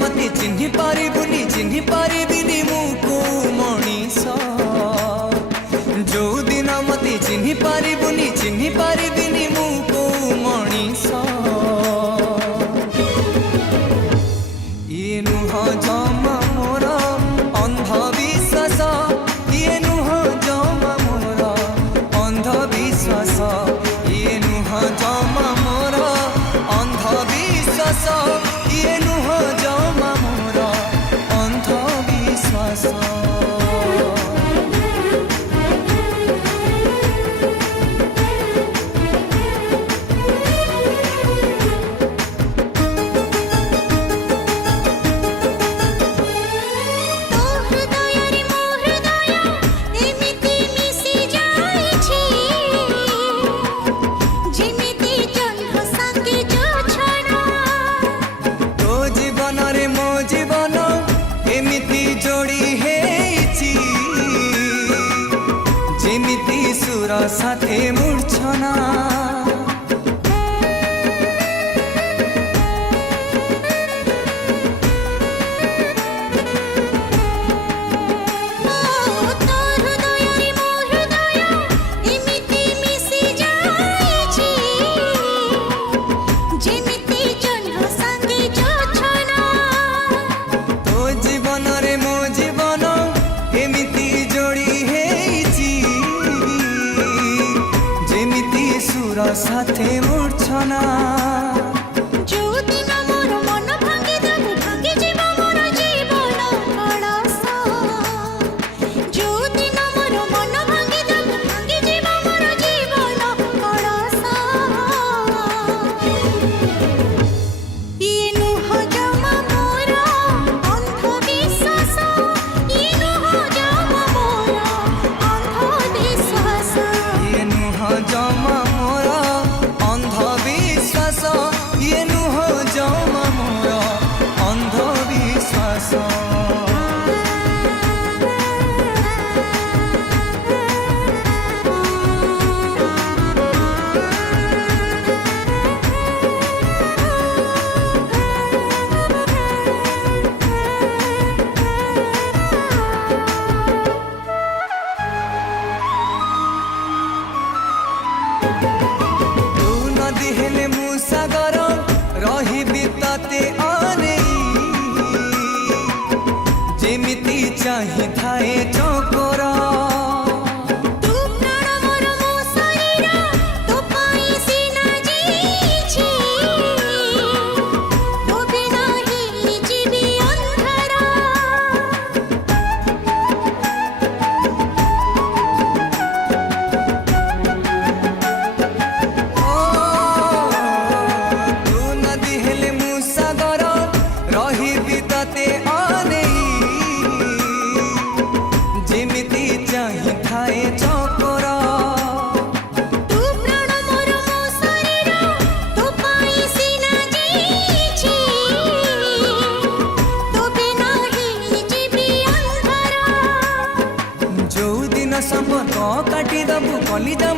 मते चिन्हि पारिबुनी चिन्हि पारिबिनी मु को मनीष जो दिन मते चिन्हि पारिबुनी चिन्हि पारिबिनी मु को मनीष ये नुह जमा मोर अंधविश्वास ये नुह जमा मोर अंधविश्वास ये नुह जमा मोर अंधविश्वास ये नुह जमा मोर अंधविश्वास साथे मूर्छना साथे मूर्छना चाहे थाए चौकोरा तू प्राण मोर मो शरीर तो पाई सीना जीछी तो बिना ही जीवी अंधरा तू नदी हेले मु सागर रही बिताते आने चाहे थाए चौकोरा तू प्राण मोर मो शरीर तो पाई सीना जीछी तो बिना ही जीवी अंधरा जो दिन संपर्क काटी दबु कलिजा